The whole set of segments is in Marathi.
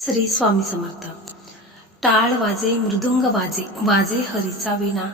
श्री स्वामी समर्थ. टाळ वाजे मृदुंग वाजे वाजे हरीचा विणा.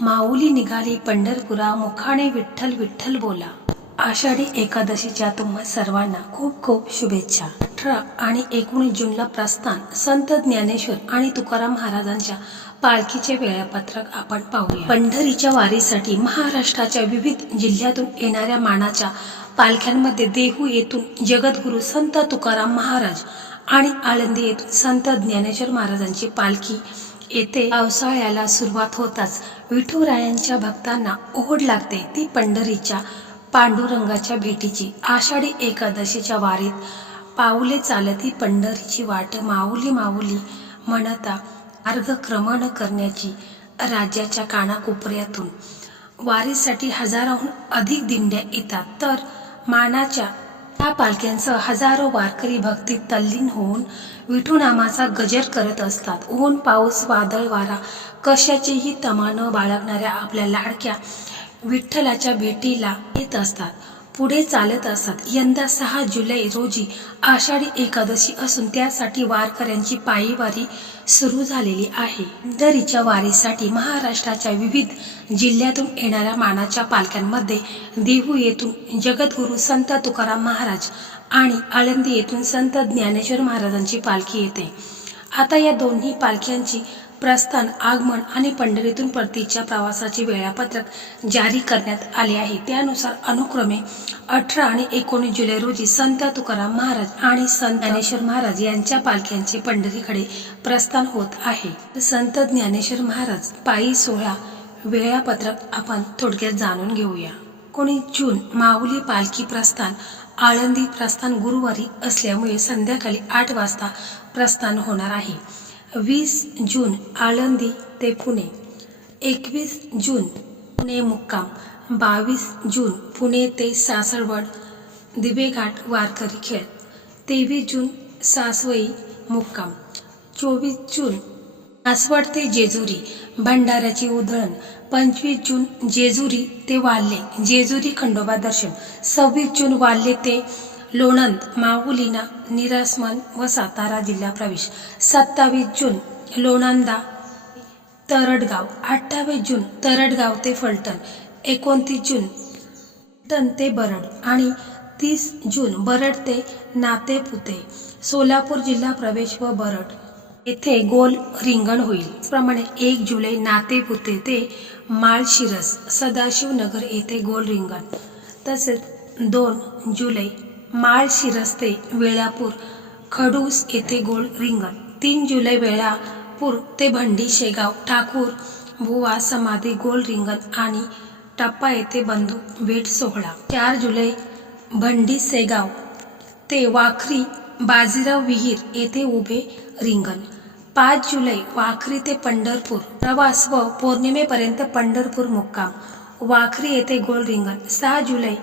माऊली निघाली पंढरपुरा मुखाने विठ्ठल विठ्ठल बोला. आषाढी एकादशीच्या तुम्हा सर्वांना खूप खूप शुभेच्छा. अठरा आणि एकोणीस जूनला प्रस्थान संत ज्ञानेश्वर आणि तुकाराम महाराजांच्या पालखीचे वेळापत्रक आपण पाहूया. पंढरीच्या वारीसाठी महाराष्ट्राच्या विविध जिल्ह्यातून येणाऱ्या मानाच्या पालख्यांमध्ये देहू येथून जगद्गुरू संत तुकाराम महाराज आणि आळंदी येथून संत ज्ञानेश्वर महाराजांची पालखी येथे पावसाळ्याला सुरुवात होताच विठुरायांच्या भक्तांना ओढ लागते. ती पंढरीच्या पांडुरंगाच्या भेटीची आषाढी एकादशीच्या वारीत पाऊले चालती पंढरीची वाट माऊली माऊली म्हणता अर्घक्रमण करण्याची राज्याच्या कानाकोपऱ्यातून. वारीसाठी हजाराहून अधिक दिंड्या येतात. तर मानाच्या त्या पालख्यांसह हजारो वारकरी भक्तीत तल्लीन होऊन विठुनामाचा गजर करत असतात. ऊन पाऊस वादळ वारा कशाचीही तमा न बाळगणाऱ्या आपल्या लाडक्या विठ्ठलाच्या भेटीला येत असतात. पुढे चालत असत. यंदा सहा जुलै रोजी आषाढी एकादशी असून त्यासाठी वारकऱ्यांची पायीवारी सुरू झालेली आहे. दरीच्या वारीसाठी महाराष्ट्राच्या विविध जिल्ह्यातून येणाऱ्या मानाच्या पालख्यांमध्ये देहू येथून जगद्गुरू संत तुकाराम महाराज आणि आळंदी येथून संत ज्ञानेश्वर महाराजांची पालखी येते. आता या दोन्ही पालख्यांची प्रस्थान आगमन आणि पंढरीतून परतीच्या प्रवासाचे वेळापत्रक जारी करण्यात आले आहे. त्यानुसार अनुक्रमे अठरा आणि एकोणीस जुलै रोजी संत तुकाराम महाराज आणि संत ज्ञानेश्वर महाराज यांच्या पालख्यांचे पंढरीकडे प्रस्थान होत आहे. संत ज्ञानेश्वर महाराज पायी सोहळा वेळापत्रक आपण थोडक्यात जाणून घेऊया. कोणी जून माऊली पालखी प्रस्थान आळंदी प्रस्थान गुरुवारी असल्यामुळे संध्याकाळी आठ वाजता प्रस्थान होणार आहे. वीस जून आळंदी ते पुणे एकवीस जून पुणे मुक्काम बावीस जून पुणे ते सासरवड दिवेघाट वारकरी खेळ तेवीस जून सासवई मुक्काम चोवीस जून आसवड ते जेजुरी भंडाऱ्याची उधळण पंचवीस जून जेजुरी ते वाल्हे जेजुरी खंडोबा दर्शन सव्वीस जून वाल्हे ते लोणंद माहुलीना निरासमन व सातारा जिल्हा प्रवेश. सत्तावीस जून लोणंदा तरडगाव. अठ्ठावीस जून तरडगाव ते फलटण. एकोणतीस जून फलटण ते बरड. आणि तीस जून बरड ते नातेपुते. सोलापूर जिल्हा प्रवेश व बरड येथे गोल रिंगण होईल. त्याचप्रमाणे एक जुलै नातेपुते ते माळशिरस सदाशिवनगर येथे गोल रिंगण. तसेच दोन जुलै माळ शिरस्ते वेळापूर खडूस येथे गोल रिंगण. तीन जुलै वेळापूर ते भंडी शेगाव ठाकूर भुवा समाधी गोल रिंगण आणि टप्पा येथे बंधू भेट सोहळा. चार जुलै भंडी सेगाव ते वाखरी बाजीराव विहीर येथे उभे रिंगण. पाच जुलै वाखरी ते पंढरपूर. प्रवास व पौर्णिमेपर्यंत पंढरपूर मुक्काम. वाखरी येथे गोल रिंगण. सहा जुलै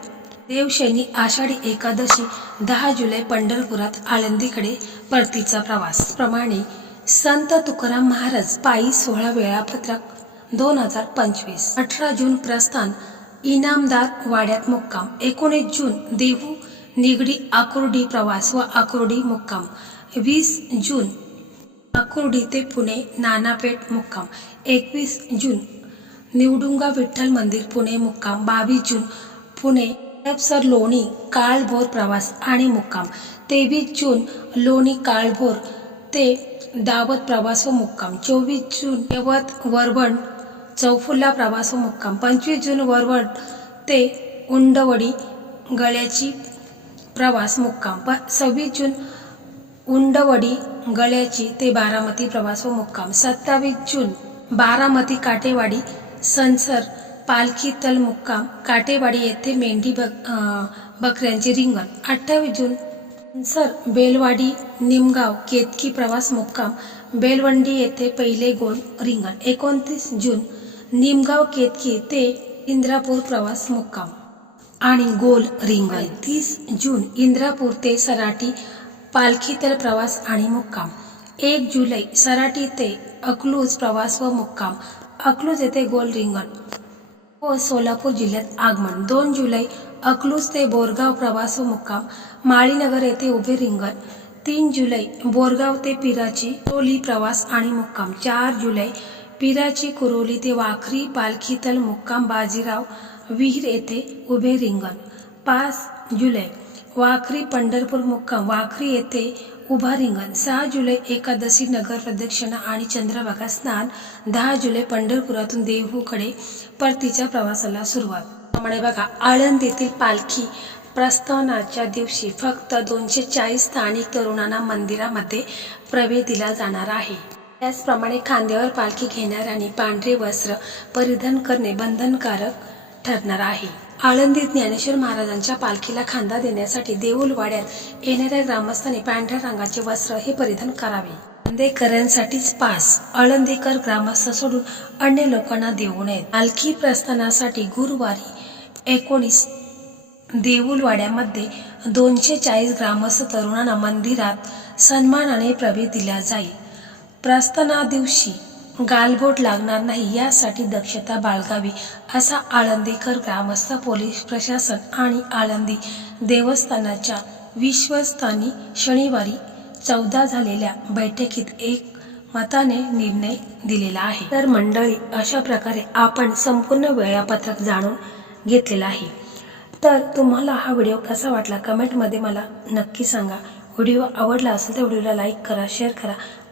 देवशैनी आषाढी एकादशी दहा जुलै पंढरपुरात आळंदीकडे परतीचा प्रवास. प्रमाणे संत तुकाराम महाराज पायी सोळा वेळापत्रक दोन हजार पंचवीस. अठरा जून प्रस्थान इनामदार वाड्यात मुक्काम. एकोणीस जून देहू निगडी आकुर्डी प्रवास व आकुर्डी मुक्काम. वीस जून आकुर्डी ते पुणे नानापेठ मुक्काम. एकवीस जून निवडुंगा विठ्ठल मंदिर पुणे मुक्काम. बावीस जून पुणे सर लोणी काळभोर प्रवास आणि मुक्काम. तेवीस जून लोणी काळभोर ते दावत प्रवास व मुक्काम. चोवीस जून यवत वरवण चौफुल्ला प्रवास व मुक्काम. पंचवीस जून वरवण ते उंडवडी गळ्याची प्रवास मुक्काम. प सव्वीस जून उंडवडी गळ्याची ते बारामती प्रवास व मुक्काम. सत्तावीस जून बारामती काटेवाडी संसर पालखी तल मुक्काम काटेवाडी येथे मेंढी बक बकऱ्यांचे रिंगण. अठ्ठावीस जून सर बेलवाडी निमगाव केतकी प्रवास मुक्काम बेलवंडी येथे पहिले गोल रिंगण. एकोणतीस जून निमगाव केतकी ते इंद्रापूर प्रवास मुक्काम आणि गोल रिंगण. तीस जून इंद्रापूर ते सराटी पालखीतल प्रवास आणि मुक्काम. एक जुलै सराटी ते अकलूज प्रवास व मुक्काम. अकलूज येथे गोल रिंगण. व सोलापूर जिल्ह्यात आगमन. दोन जुलै अकलूज ते बोरगाव प्रवास मुक्काम. माळीनगर येथे उभे रिंगण. तीन जुलै बोरगाव ते पिराची कुरोली प्रवास आणि मुक्काम. चार जुलै पिराची कुरोली ते वाखरी पालखीतल मुक्काम बाजीराव विहीर येथे उभे रिंगण. पाच जुलै वाखरी पंढरपूर मुक्काम. वाखरी येथे उभा रिंगण सहा जुलै एकादशी नगर प्रदक्षिणा आणि चंद्रभागा स्नान दहा जुलै पंढरपुरातून देहूकडे परतीच्या प्रवासाला सुरुवात. त्यामुळे बघा आळंद येथील पालखी प्रस्थानाच्या दिवशी फक्त दोनशे चाळीस स्थानिक तरुणांना मंदिरामध्ये प्रवेश दिला जाणार आहे. त्याचप्रमाणे खांद्यावर पालखी घेणाऱ्यांनी पांढरे वस्त्र परिधान करणे बंधनकारक ठरणार आहे. आळंदीत ज्ञानेश्वर महाराजांच्या पालखीला खांदा देण्यासाठी देऊलवाड्यात येणाऱ्या ग्रामस्थांनी पांढऱ्या रंगाचे वस्त्र हे परिधान करावे. आळंदेकरांसाठीच पास. आळंदीकर ग्रामस्थ सोडून अन्य लोकांना देऊ नयेत. पालखी प्रस्थानासाठी गुरुवारी एकोणीस देऊलवाड्यामध्ये दोनशे चाळीस ग्रामस्थ तरुणांना मंदिरात सन्मानाने प्रवेश दिला जाईल. प्रस्थाना दिवशी गालबोट लागणार नाही यासाठी दक्षता बाळगावी असा आळंदीकर ग्रामस्थ पोलीस प्रशासन आणि आळंदी देवस्थानाच्या विश्वस्तानी शनिवारी चौदा झालेल्या बैठकीत एक मताने निर्णय दिलेला आहे. तर मंडळी अशा प्रकारे आपण संपूर्ण वेळापत्रक जाणून घेतलेलं आहे. तर तुम्हाला हा व्हिडिओ कसा वाटला? कमेंटमध्ये मला नक्की सांगा. व्हिडिओ आवडला असेल तर व्हिडिओला लाईक करा शेअर करा